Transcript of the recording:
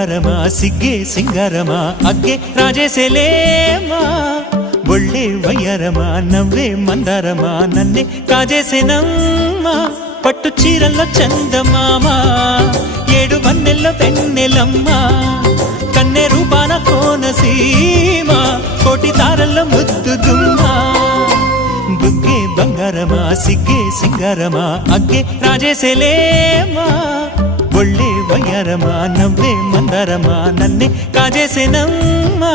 బంగారమా సిగ్గే సింగారమా అగ్గే రాజేసేలేమా ఒళ్ళే వయ్యారమా నవ్వే మందారమా నన్నే కాజేసేనమ్మా పట్టు చీరల్లో చందమామా ఏడు వన్నెల్లో వెన్నెలమ్మా కన్నె రూపాన కోనసీమ కోటి తారల్లో ముద్దుదుమ్మా బుగ్గే బంగారమా సిగ్గే సింగారమా అగ్గే రాజేసేలేమా ఒళ్ళే వయ్యారమా నవ్వే మందారమా నన్నే కాజేసేనమ్మా